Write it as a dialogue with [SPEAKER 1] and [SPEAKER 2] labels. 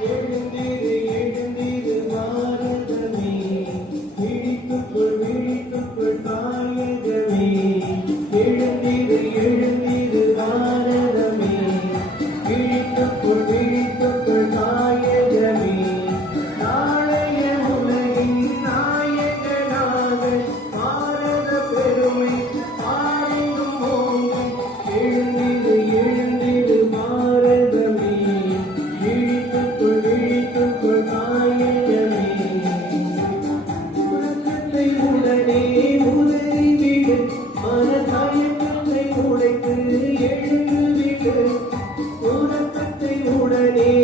[SPEAKER 1] Here indeed many